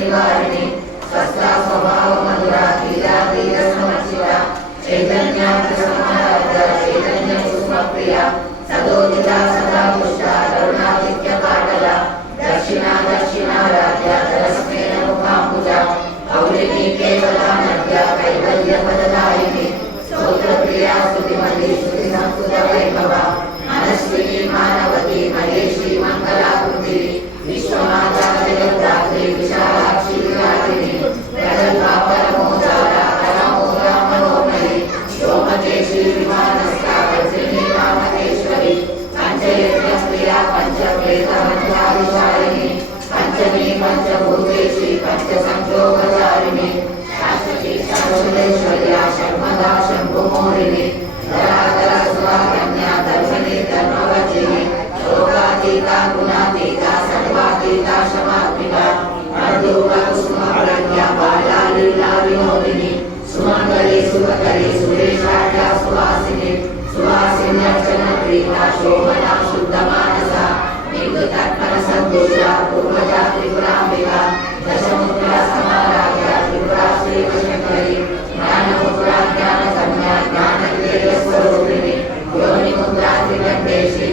निवारिणी स्वस्था स्वभाव मधुरा धीरा धीर समर्चिता चैतन्यार्थ समाराध्या चैतन्य कुसुम प्रिया सदोदिता सदा पुष्टा करुणादित्य पाटला दक्षिणा दक्षिणाराध्या जलस्मेन मुखाम्बुजा औलिनी केवला नद्या कैवल्य पददायिनी स्तोत्र प्रिया स्तुतिमती स्तुति संस्कृत वैभवा मनस्विनी मानवती महेशी मंगलाकृति विश्वमाता जगद्धात्री विशालाक्षी विराटिनी प्रगल्भा परमोदारा परमोदा मनोमयी व्योमकेशी विमानस्था वज्रिणी वामकेश्वरी पंचयज्ञ प्रिया पंचवेद मंत्रादिशालिनी पंचमी पंचभूतेशी पंचसंयोगचारिणी शाश्वती सर्वदेश्वर्या शर्मदा शंभुमोहिनी धराधरा सुहाकन्या धर्मिणी धर्मवतिनी लोकातीता गुणातीता सर्वातीता क्षमात्मिका मर्दूका कुसुमप्रज्ञा बाला लीला विनोदिनी सुमंगली सुभकरी सुरेशाढ्या सुहासिनी सुहासिन्यर्चन प्रीता शोभना शुद्धमानसा निर्गतत्पर सद्दुषा पूर्वजा त्रिपुराम्बिका दशमुद्रा समाराध्या त्रिपुरा श्रीकृष्णकरी ज्ञानमुद्रा ज्ञानकन्या ज्ञानतेजस्वरूपिणी योनिमुद्रा त्रिदण्डेशी